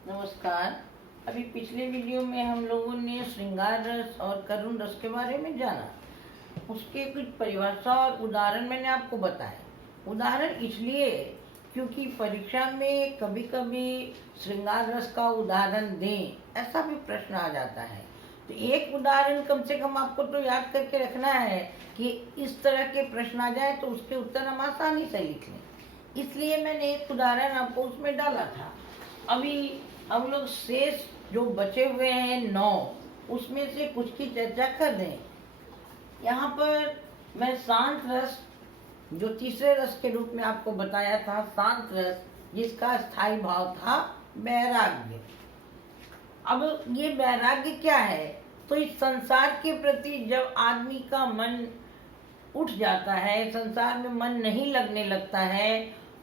नमस्कार। अभी पिछले वीडियो में हम लोगों ने श्रृंगार रस और करुण रस के बारे में जाना। उसके कुछ परिभाषा और उदाहरण मैंने आपको बताए। उदाहरण इसलिए क्योंकि परीक्षा में कभी कभी श्रृंगार रस का उदाहरण दें ऐसा भी प्रश्न आ जाता है। तो एक उदाहरण कम से कम आपको तो याद करके रखना है कि इस तरह के प्रश्न आ जाए तो उसके उत्तर हम आसानी से लिख लें। इसलिए मैंने एक उदाहरण आपको उसमें डाला था। अभी हम लोग शेष जो बचे हुए हैं 9, उसमें से कुछ की चर्चा कर दें। यहाँ पर मैं शांत रस, जो तीसरे रस के रूप में आपको बताया था, शांत रस जिसका स्थायी भाव था वैराग्य। अब ये वैराग्य क्या है? तो इस संसार के प्रति जब आदमी का मन उठ जाता है, संसार में मन नहीं लगने लगता है,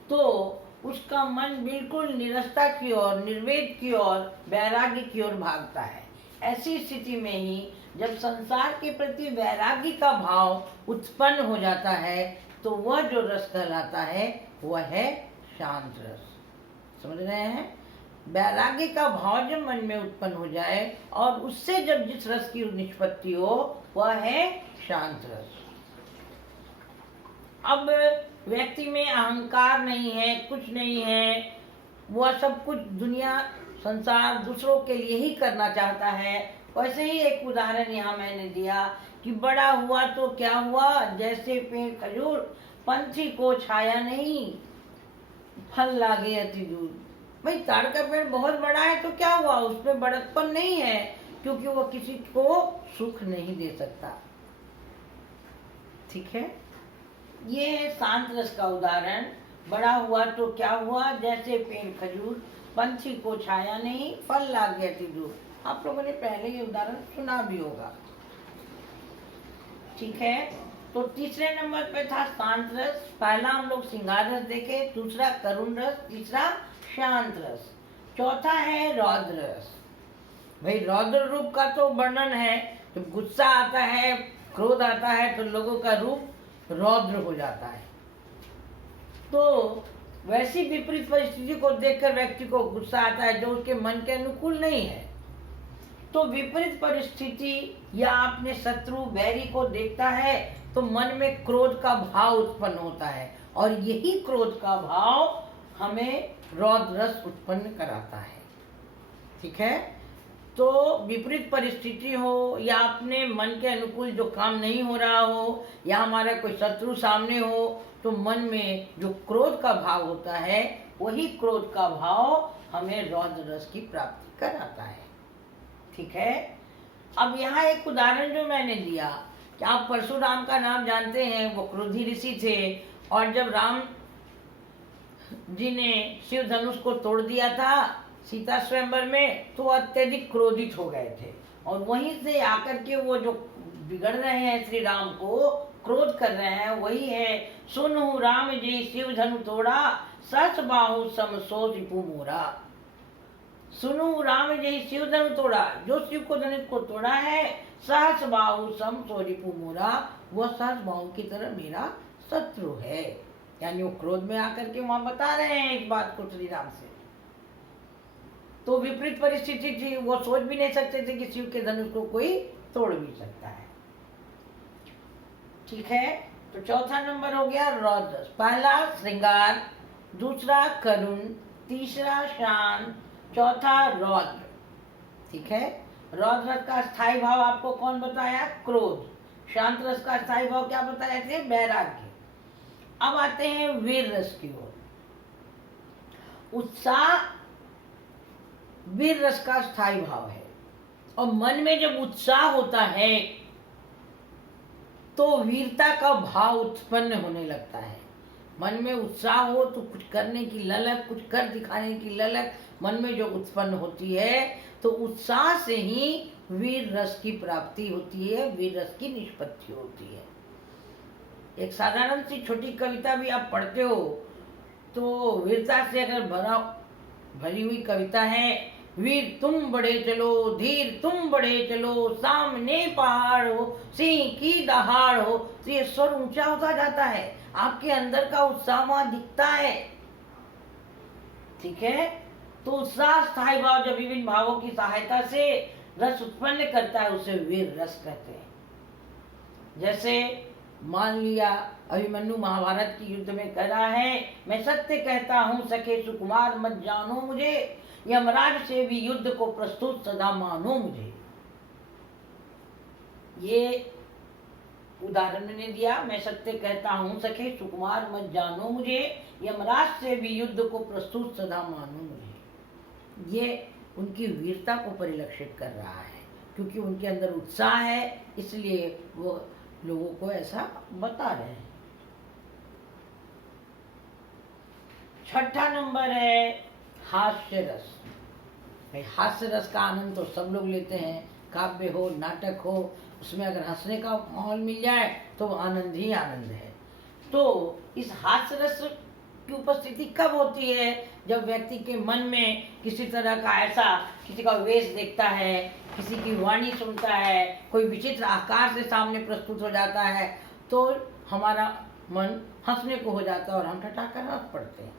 तो उसका मन बिल्कुल निरस्ता की ओर, निर्वेद की ओर, वैराग्य की ओर भागता है। ऐसी स्थिति में ही जब संसार के प्रति वैराग्य का भाव उत्पन्न हो जाता है तो वह जो रस कहलाता है वह है शांत रस। समझ रहे हैं? वैराग्य का भाव जब मन में उत्पन्न हो जाए और उससे जब जिस रस की निष्पत्ति हो वह है शांत रस। अब व्यक्ति में अहंकार नहीं है, कुछ नहीं है, वह सब कुछ दुनिया संसार दूसरों के लिए ही करना चाहता है। वैसे ही एक उदाहरण यहाँ मैंने दिया कि बड़ा हुआ तो क्या हुआ, जैसे पेड़ खजूर, पंछी को छाया नहीं, फल लागे अति दूर। भाई ताड़ का पेड़ बहुत बड़ा है तो क्या हुआ, उसमें बड़कपन नहीं है, क्योंकि वो किसी को सुख नहीं दे सकता। ठीक है, ये है शांत रस का उदाहरण। बड़ा हुआ तो क्या हुआ, जैसे पेड़ खजूर, पंछी को छाया नहीं, फल लागे अति दूर। आप लोगों ने पहले ये उदाहरण सुना भी होगा। ठीक है, तो तीसरे नंबर पे था शांत रस। पहला हम लोग श्रृंगार रस देखे, दूसरा करुण रस, तीसरा शांत रस, चौथा है रौद्र रस। भाई रौद्र रूप का तो वर्णन है, जब गुस्सा आता है, क्रोध आता है तो लोगों का रूप रौद्र हो जाता है। तो वैसी विपरीत परिस्थिति को देखकर व्यक्ति को गुस्सा आता है जो उसके मन के अनुकूल नहीं है। तो विपरीत परिस्थिति या अपने शत्रु वैरी को देखता है तो मन में क्रोध का भाव उत्पन्न होता है, और यही क्रोध का भाव हमें रौद्र रस उत्पन्न कराता है। ठीक है, तो विपरीत परिस्थिति हो या अपने मन के अनुकूल जो काम नहीं हो रहा हो या हमारा कोई शत्रु सामने हो, तो मन में जो क्रोध का भाव होता है वही क्रोध का भाव हमें रौद्र रस की प्राप्ति कराता है। ठीक है, अब यहाँ एक उदाहरण जो मैंने दिया कि आप परशुराम का नाम जानते हैं, वो क्रोधी ऋषि थे, और जब राम जी ने शिव धनुष को तोड़ दिया था सीता स्वयंवर में, तो अत्यधिक क्रोधित हो गए थे, और वहीं से आकर के वो जो बिगड़ रहे हैं, श्री राम को क्रोध कर रहे हैं, वही है सुनहु राम जी शिव धनु तोड़ा, सच बाहु सम सो रिपु मोरा। सुनो राम जी शिव धनु तोड़ा, जो शिव को धनुष को तोड़ा है, सहस बाहु सम सो रिपु मोरा, वह सहस बाहु की तरह मेरा शत्रु है। यानी वो क्रोध में आकर के वहां बता रहे हैं इस बात को श्री राम से। तो विपरीत परिस्थिति थी, वो सोच भी नहीं सकते थे कि शिव के धनुष को कोई तोड़ भी सकता है। ठीक है, तो चौथा नंबर हो गया रौद्र। पहला श्रृंगार, दूसरा करुण, तीसरा शांत, चौथा रौद्र। ठीक है, रौद्र रस का स्थायी भाव आपको कौन बताया? क्रोध। शांत रस का स्थायी भाव क्या बताए थे? वैराग्य। अब आते हैं वीर रस की ओर। उत्साह वीर रस का स्थायी भाव है, और मन में जब उत्साह होता है तो वीरता का भाव उत्पन्न होने लगता है। मन में उत्साह हो तो कुछ करने की ललक, कुछ कर दिखाने की ललक मन में जो उत्पन्न होती है, तो उत्साह से ही वीर रस की प्राप्ति होती है, वीर रस की निष्पत्ति होती है। एक साधारण सी छोटी कविता भी आप पढ़ते हो तो वीरता से अगर भरी हुई कविता है, वीर तुम बढ़े चलो, धीर तुम बढ़े चलो, सामने पहाड़ हो, सिंह की दहाड़ हो, तो ये स्वर ऊंचा होता जाता है, आपके अंदर का उत्साह वहां दिखता है। ठीक है, तो उत्साह स्थायी भाव जब विभिन्न भावों की सहायता से रस उत्पन्न करता है उसे वीर रस कहते हैं। जैसे मान लिया अभिमन्यु महाभारत की युद्ध में कह रहा है, मैं सत्य कहता हूँ सखे सुकुमार मत जानो मुझे, यमराज से भी युद्ध को प्रस्तुत सदा मानो मुझे। ये उदाहरण मैंने दिया, मैं सत्य कहता हूँ सखे सुकुमार मत जानो मुझे, यमराज से भी युद्ध को प्रस्तुत सदा मानो मुझे। ये उनकी वीरता को परिलक्षित कर रहा है, क्योंकि उनके अंदर उत्साह है, इसलिए वो लोगों को ऐसा बता रहे हैं। छठा नंबर है हास्य रस। भाई हास्य रस का आनंद तो सब लोग लेते हैं, काव्य हो नाटक हो, उसमें अगर हंसने का माहौल मिल जाए तो आनंद ही आनंद है। तो इस हास्य रस की उपस्थिति कब होती है? जब व्यक्ति के मन में किसी तरह का ऐसा, किसी का वेश देखता है, किसी की वाणी सुनता है, कोई विचित्र आकार से सामने प्रस्तुत हो जाता है, तो हमारा मन हंसने को हो जाता है और हम ठठाकर हंस पड़ते हैं।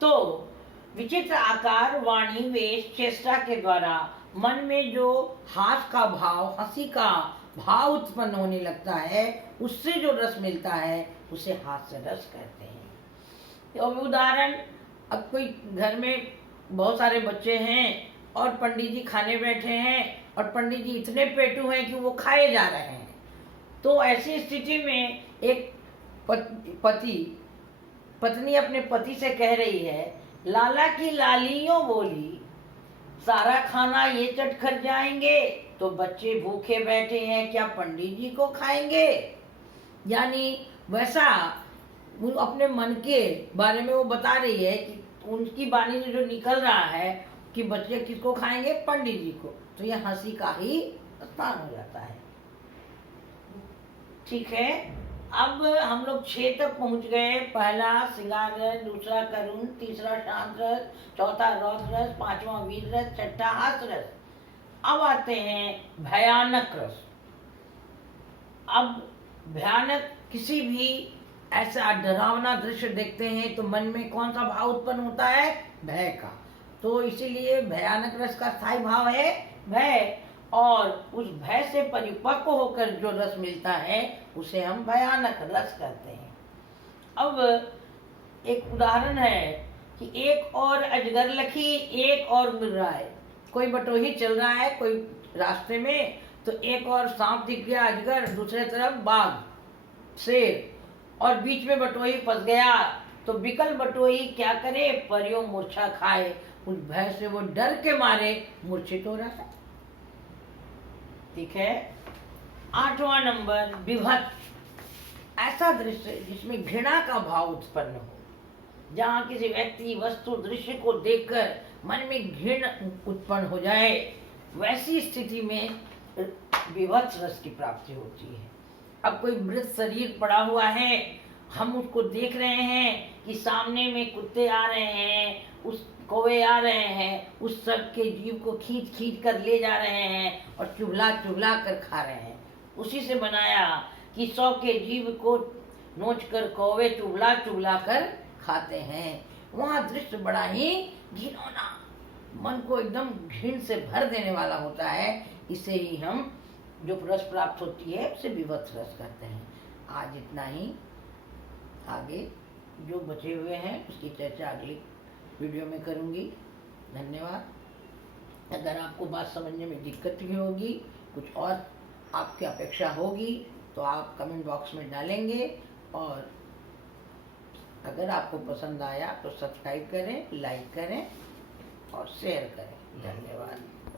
तो विचित्र आकार, वाणी, वेश, चेष्टा के द्वारा मन में जो हास का भाव, हंसी का भाव उत्पन्न होने लगता है, उससे जो रस मिलता है उसे हास्य रस कहते हैं। तो उदाहरण, अब कोई घर में बहुत सारे बच्चे हैं और पंडित जी खाने बैठे हैं और पंडित जी इतने पेटू हैं कि वो खाए जा रहे हैं। तो ऐसी स्थिति में एक पत्नी अपने पति से कह रही है, लाला की लालियों बोली, सारा खाना ये चट कर जाएंगे तो बच्चे भूखे बैठे हैं, क्या पंडित जी को खाएंगे? यानी वैसा वो अपने मन के बारे में वो बता रही है कि उनकी वाणी से जो निकल रहा है कि बच्चे किसको खाएंगे? पंडित जी को। तो यह हंसी का ही स्थान हो जाता है। ठीक है, अब हम लोग 6 तक पहुंच गए। पहला श्रृंगार रस, दूसरा करुण, तीसरा शांत रस, चौथा रौद्र रस, पांचवा वीर रस, छठा हास्य रस। अब आते हैं भयानक रस। अब भयानक, किसी भी ऐसा डरावना दृश्य देखते हैं तो मन में कौन सा भाव उत्पन्न होता है? भय का। तो इसीलिए भयानक रस का स्थायी भाव है भय, और उस भय से परिपक्व होकर जो रस मिलता है उसे हम भयानक रस कहते हैं। अब एक उदाहरण है कि एक और अजगर लखी, एक और मिर्राए। कोई बटोही चल रहा है कोई रास्ते में, तो एक और सांप दिख गया अजगर, दूसरे तरफ बाघ, शेर, और बीच में बटोही फंस गया। तो बिकल बटोही क्या करे? परियों मूर्छा खाए। उस भय से वो डर के मारे मूर्छित हो रहा है। ठीक है। 8वां नंबर विभत्स। ऐसा दृश्य जिसमें घृणा का भाव उत्पन्न हो, जहाँ किसी व्यक्ति, वस्तु, दृश्य को देखकर मन में घृणा उत्पन्न हो जाए, वैसी स्थिति में विभत्स रस की प्राप्ति होती है। अब कोई मृत शरीर पड़ा हुआ है, हम उसको देख रहे हैं कि सामने में कुत्ते आ रहे हैं, उस कौवे आ रहे हैं, उस सब के जीव को खींच खींच कर ले जा रहे हैं और चुगला चुगला कर खा रहे हैं। उसी से बनाया कि 100 के जीव को नोच कर कौवे चुगला चुगला कर खाते हैं। वहाँ दृश्य बड़ा ही घिनौना, मन को एकदम घिन से भर देने वाला होता है। इसे ही हम जो रस प्राप्त होती है उसे विभत्स रस कहते हैं। आज इतना ही, आगे जो बचे हुए हैं उसकी चर्चा अगली वीडियो में करूंगी। धन्यवाद। अगर आपको बात समझने में दिक्कत भी होगी, कुछ और आपकी अपेक्षा होगी, तो आप कमेंट बॉक्स में डालेंगे, और अगर आपको पसंद आया तो सब्सक्राइब करें, लाइक करें और शेयर करें। धन्यवाद।